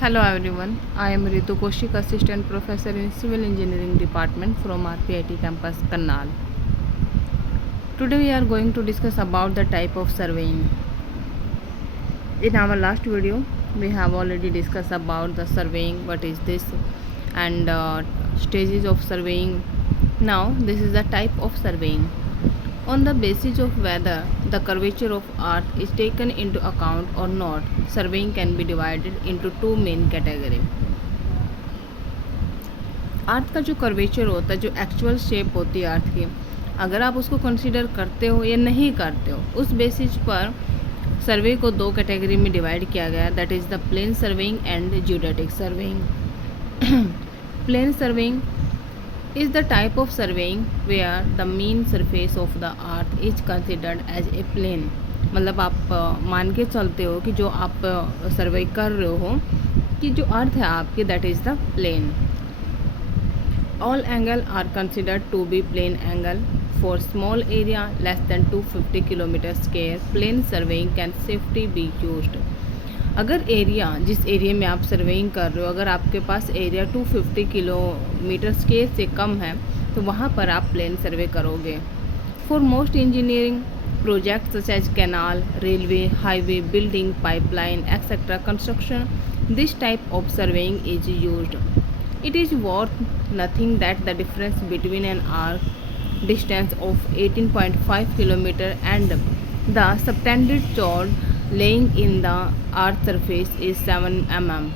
Hello everyone, I am Ritu Koshik, Assistant Professor in Civil Engineering Department from RPIT Campus, Karnal. Today we are going to discuss about the type of surveying. In our last video, we have already discussed about the surveying, what is this, and stages of surveying. Now this is the type of surveying. On the basis of whether the curvature of earth is taken into account or not, surveying can be divided into two main categories. अर्थ का जो curvature होता है, जो actual shape होती है अर्थ की, अगर आप उसको कंसीडर करते हो या नहीं करते हो, उस बेसिस पर सर्वे को दो कैटेगरी में डिवाइड किया गया, that is the plane surveying and geodetic surveying. Plane surveying is the type of surveying where the mean surface of the earth is considered as a plane. मतलब आप मान के चलते हो कि जो आप सर्वे कर रहे हो कि जो अर्थ है आपकी, that is the plane. All angle are considered to be plane angle. For small area less than 250 km square, plane surveying can safely be used. अगर एरिया, जिस एरिया में आप सर्वेइंग कर रहे हो, अगर आपके पास एरिया 250 किलोमीटर स्क्वायर से कम है तो वहाँ पर आप प्लेन सर्वे करोगे. For most engineering project such as canal, railway, highway, building, pipeline etcetera construction, this type of surveying is used. It is worth nothing that the difference between an arc distance of 18.5 kilometre and the subtended chord laying in the earth surface is 7 mm.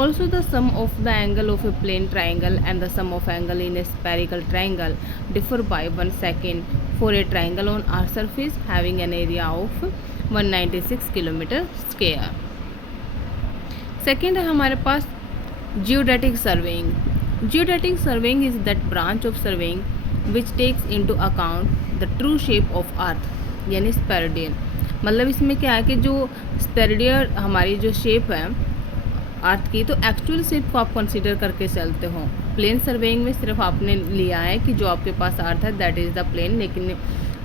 Also, the sum of the angle of a plane triangle and the sum of angle in a spherical triangle differ by 1 second for a triangle on earth surface having an area of 196 km square. Second है हमारे पास geodetic surveying. Geodetic surveying is that branch of surveying which takes into account the true shape of earth, यानी स्पेरिडियन. मतलब इसमें क्या है कि जो स्पेरिडियर हमारी जो शेप है अर्थ की, तो एक्चुअल शेप को आप कंसीडर करके चलते हो. प्लेन सर्वेइंग में सिर्फ आपने लिया है कि जो आपके पास अर्थ है दैट इज़ द प्लेन, लेकिन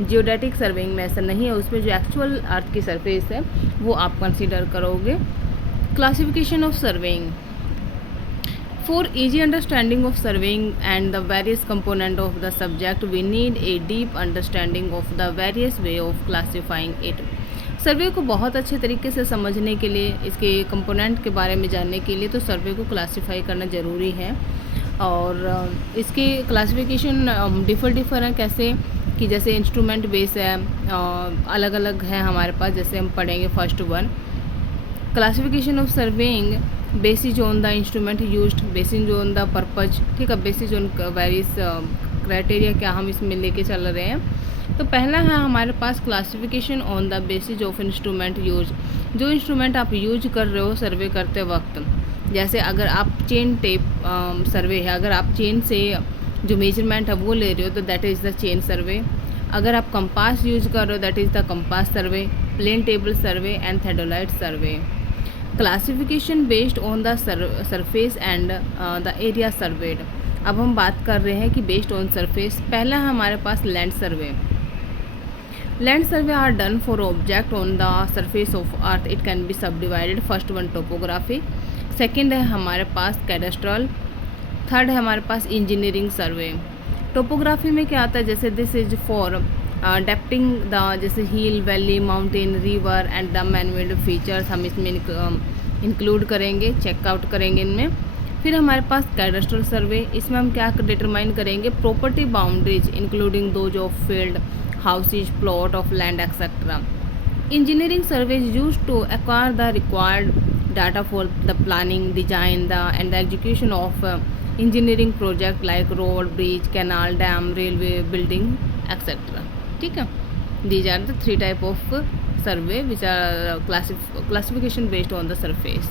जियोडेटिक सर्वेइंग में ऐसा नहीं है. उसमें जो एक्चुअल अर्थ की सरफेस है वो आप कंसीडर करोगे. Classification of surveying. For easy understanding of surveying and the various components of the subject, we need a deep understanding of the various way of classifying it. सर्वे को बहुत अच्छे तरीके से समझने के लिए, इसके कंपोनेंट के बारे में जानने के लिए तो सर्वे को क्लासीफाई करना ज़रूरी है. और इसके क्लासिफिकेशन डिफ़र है. कैसे कि जैसे इंस्ट्रूमेंट बेस है, अलग अलग है हमारे पास. जैसे हम पढ़ेंगे first one, classification of surveying basis on the instrument used, basis on the purpose. ठीक है, बेसिस ऑन वेरियस क्राइटेरिया क्या हम इसमें लेके चल रहे हैं. तो पहला है हमारे पास classification on the basis of instrument use. जो इंस्ट्रूमेंट आप यूज कर रहे हो सर्वे करते वक्त, जैसे अगर आप चेन टेप सर्वे है, अगर आप चेन से जो मेजरमेंट है वो ले रहे हो तो that is the chain survey. अगर आप कंपास यूज कर रहे हो that is the compass survey, plane table survey and theodolite survey. Classification based on the surface and the area surveyed. अब हम बात कर रहे हैं कि बेस्ड ऑन सरफेस. पहला है हमारे पास land survey. Land survey are done for object on the surface of earth. It can be subdivided. First one topography, second है हमारे पास कैडेस्ट्रल, थर्ड है हमारे पास इंजीनियरिंग सर्वे. टोपोग्राफी में क्या आता है, जैसे this is for depicting the, जैसे hill, valley, mountain, river and the manmade features हम इसमें इंक्लूड करेंगे, चेकआउट करेंगे इनमें. फिर हमारे पास कैडेस्ट्रल सर्वे. इसमें हम क्या डिटरमाइन करेंगे, property boundaries including those of field, houses, plot of land etcetera. Engineering survey is use to acquire the required data for the planning, design the and the execution of engineering project like road, bridge, canal, dam, railway, building etcetera. ठीक है, these are the 3 type of survey which are classification based on the surface.